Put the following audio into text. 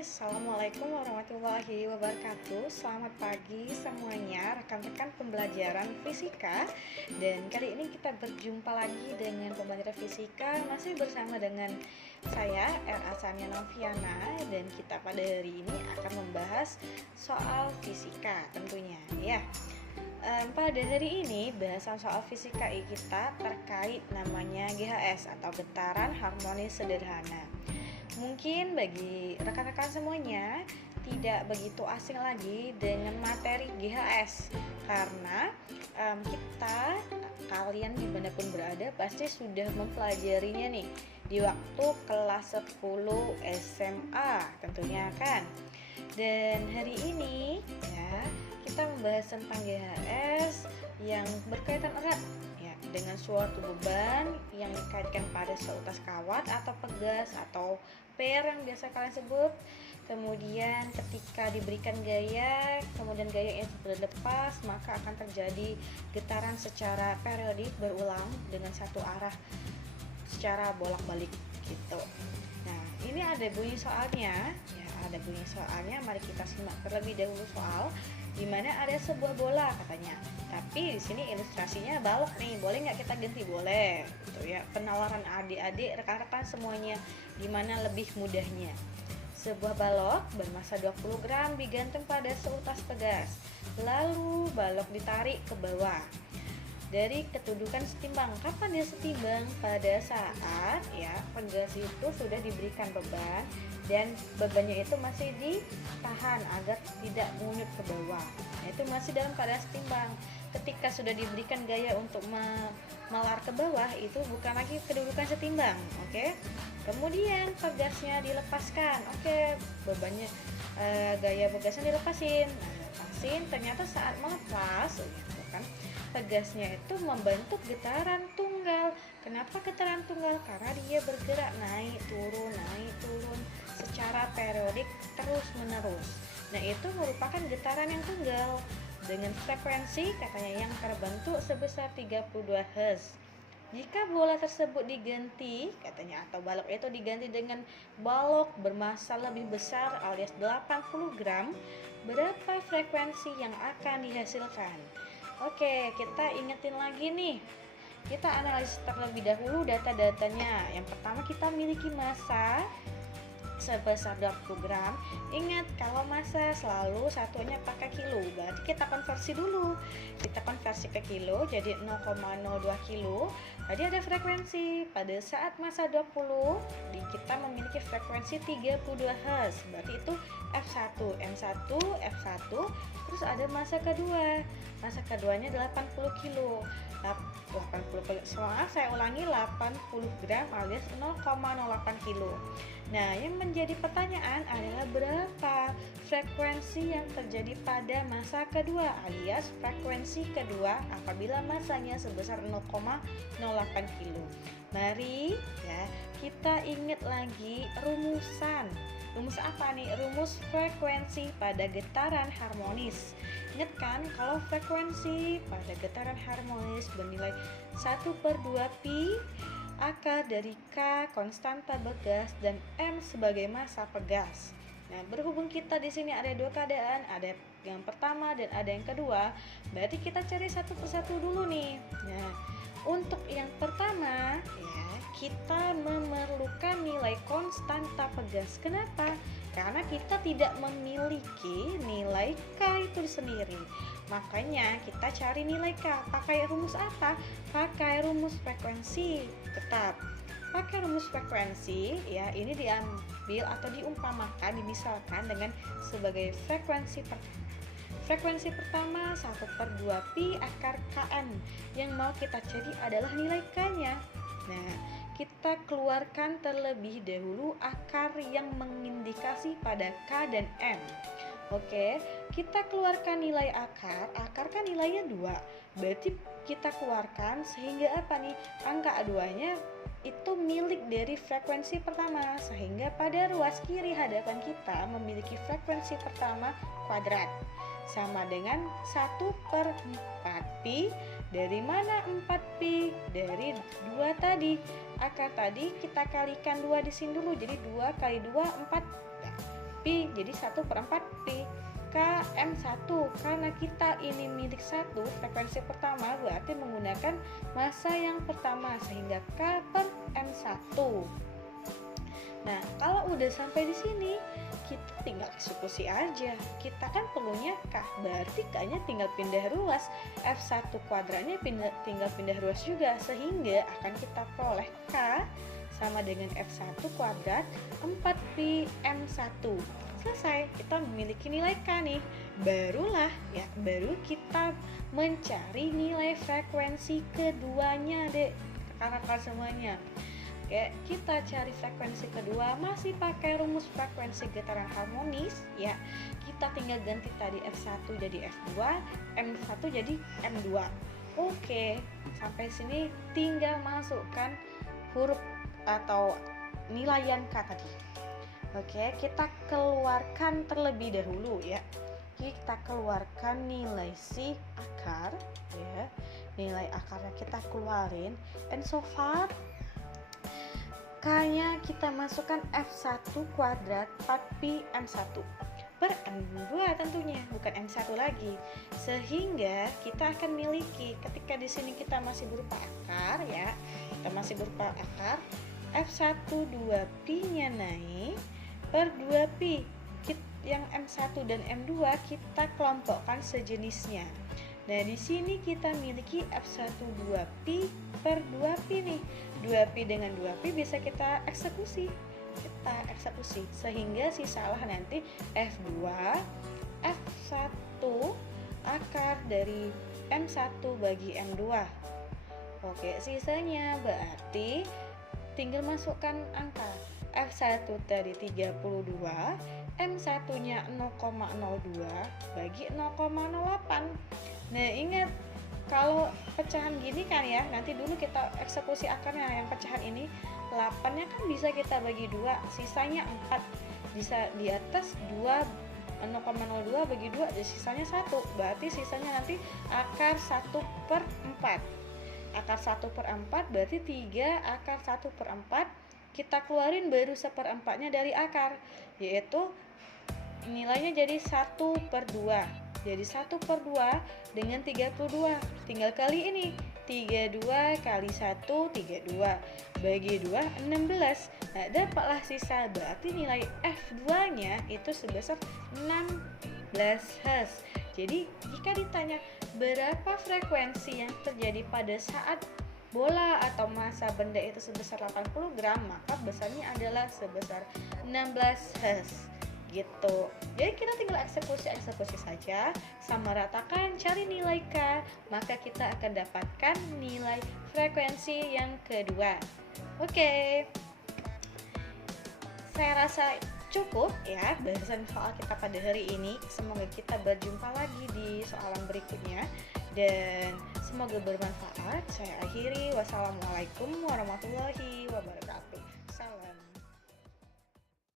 Assalamualaikum warahmatullahi wabarakatuh. Selamat pagi semuanya rekan-rekan pembelajaran fisika. Dan kali ini kita berjumpa lagi dengan pembelajaran fisika, masih bersama dengan saya R.A. Sania Noviana. Dan kita pada hari ini akan membahas soal fisika tentunya ya. Pada hari ini bahasan soal fisika kita terkait namanya GHS atau getaran harmonis sederhana. Mungkin bagi rekan-rekan semuanya tidak begitu asing lagi dengan materi GHS karena kalian dimanapun berada pasti sudah mempelajarinya nih di waktu kelas 10 SMA tentunya kan. Dan hari ini ya kita membahas tentang GHS yang berkaitan erat ya dengan suatu beban yang dikaitkan pada seutas kawat atau pegas atau per yang biasa kalian sebut. Kemudian ketika diberikan gaya, kemudian gaya itu berlepas, maka akan terjadi getaran secara periodik berulang dengan satu arah secara bolak-balik gitu. Nah, ini ada bunyi soalnya, ya ada bunyi soalnya. Mari kita simak terlebih dahulu soal di mana ada sebuah bola katanya. Tapi di sini ilustrasinya balok nih. Boleh nggak kita ganti? Boleh. Gitu ya. Penawaran adik-adik, rekan-rekan semuanya gimana lebih mudahnya. Sebuah balok bermasa 20 gram digantung pada seutas pegas. Lalu balok ditarik ke bawah dari kedudukan setimbang. Kapan dia setimbang? Pada saat ya pegas itu sudah diberikan beban dan bebannya itu masih ditahan agar tidak mengunyut ke bawah. Nah, itu masih dalam keadaan setimbang. Ketika sudah diberikan gaya untuk melar ke bawah, itu bukan lagi kedudukan setimbang. Oke. Kemudian pegasnya dilepaskan. Oke, bebannya gaya pegasnya dilepasin. Nah, lepasin, ternyata saat melepas gitu kan, pegasnya itu membentuk getaran tunggal. Kenapa getaran tunggal? Karena dia bergerak naik turun secara periodik terus menerus. Nah, itu merupakan getaran yang tunggal dengan frekuensi katanya yang terbentuk sebesar 32 Hz. Jika bola tersebut diganti katanya atau balok itu diganti dengan balok bermasa lebih besar alias 80 gram, berapa frekuensi yang akan dihasilkan? Oke, kita ingetin lagi nih. Kita analisis terlebih dahulu data-datanya. Yang pertama kita miliki massa sebesar 20 gram. Ingat kalau massa selalu satuannya pakai kilo. Berarti kita konversi dulu. Kita konversi ke kilo jadi 0,02 kilo. Tadi ada frekuensi. Pada saat massa 20, kita memiliki frekuensi 32 Hz. Berarti itu F1, M1, F1. Terus ada massa kedua. Massa keduanya 80 kilo. 80 kilo. Soalnya saya ulangi 80 gram alias 0,08 kilo. Nah, yang menjadi pertanyaan adalah berapa frekuensi yang terjadi pada massa kedua alias frekuensi kedua apabila massanya sebesar 0,08 kilo. Mari ya, kita ingat lagi rumusan. Rumus apa nih? Rumus frekuensi pada getaran harmonis. Ingat kan kalau frekuensi pada getaran harmonis bernilai 1/2 pi akar dari K konstanta pegas dan M sebagai massa pegas. Nah, berhubung kita di sini ada dua keadaan, ada yang pertama dan ada yang kedua, berarti kita cari satu persatu dulu nih. Nah, untuk yang pertama ya, kita memerlukan nilai konstanta pegas. Kenapa? Karena kita tidak memiliki nilai K itu sendiri. Makanya kita cari nilai K. Pakai rumus apa? Pakai rumus frekuensi. Tetap pakai rumus frekuensi ya, ini diambil atau diumpamakan, dimisalkan dengan sebagai frekuensi pertama 1/2 pi akar Kn. Yang mau kita cari adalah nilai K-nya. Nah, kita keluarkan terlebih dahulu akar yang mengindikasi pada K dan M. Oke, kita keluarkan nilai akar. Akar kan nilainya 2. Berarti kita keluarkan sehingga apa nih? Angka 2-nya itu milik dari frekuensi pertama. Sehingga pada ruas kiri hadapan kita memiliki frekuensi pertama kuadrat. Sama dengan 1/4 pi. Dari mana 4 pi? Dari 2 tadi. Akar tadi kita kalikan 2 di sini dulu. Jadi 2 kali 2 4. Pi jadi 1/4 Pi. KM1, karena kita ini milik 1 frekuensi pertama, berarti menggunakan massa yang pertama, sehingga K per M1. Nah, kalau udah sampai di sini, kita tinggal eksekusi aja. Kita kan perlunya K, berarti K-nya tinggal pindah ruas. F1 kuadratnya tinggal pindah ruas juga, sehingga akan kita peroleh K sama dengan F1 kuadrat 4Pi M1. Selesai, kita memiliki nilai K nih. Baru kita mencari nilai frekuensi keduanya, Dek. Kakak-kakak semuanya. Oke, kita cari frekuensi kedua masih pakai rumus frekuensi getaran harmonis ya. Kita tinggal ganti tadi F1 jadi F2, M1 jadi M2. Oke, sampai sini tinggal masukkan huruf atau nilaian K tadi. Oke, kita keluarkan terlebih dahulu ya. Kita keluarkan nilai si akar ya. Nilai akarnya kita keluarin. And so far K-nya kita masukkan F1 kuadrat 4Pi M1 per M2 tentunya, bukan M1 lagi. Sehingga kita akan miliki, ketika di sini kita masih berupa akar ya. Kita masih berupa akar, F1 2Pi-nya naik per 2Pi. Yang M1 dan M2 kita kelompokkan sejenisnya. Nah, di sini kita miliki F1 2Pi per 2Pi nih. 2Pi dengan 2Pi bisa kita eksekusi. Sehingga sisalah nanti F2 F1 akar dari M1 bagi M2. Oke, sisanya berarti tinggal masukkan angka. F1 tadi 32, M1-nya 0,02 bagi 0,08. Nah, ingat kalau pecahan gini kan ya, nanti dulu kita eksekusi akarnya yang pecahan ini 8-nya kan bisa kita bagi 2, sisanya 4. Bisa di atas 2 0,02 bagi 2 jadi sisanya 1. Berarti sisanya nanti akar 1/4. Akar 1/4 berarti 3 akar 1/4 kita keluarin baru 1/4-nya dari akar, yaitu nilainya jadi 1/2. Jadi 1/2 dengan 32, tinggal kali ini 32 kali 1 32 bagi 2 16. Nah, dapatlah sisa, berarti nilai F2 nya itu sebesar 16 Hz. Jadi jika ditanya berapa frekuensi yang terjadi pada saat bola atau massa benda itu sebesar 80 gram, maka besarnya adalah sebesar 16 Hz gitu. Jadi kita tinggal eksekusi saja, sama ratakan, cari nilai K, maka kita akan dapatkan nilai frekuensi yang kedua. Oke, saya rasa cukup ya bahasan soal kita pada hari ini. Semoga kita berjumpa lagi di soalan berikutnya dan semoga bermanfaat. Saya akhiri, wassalamualaikum warahmatullahi wabarakatuh.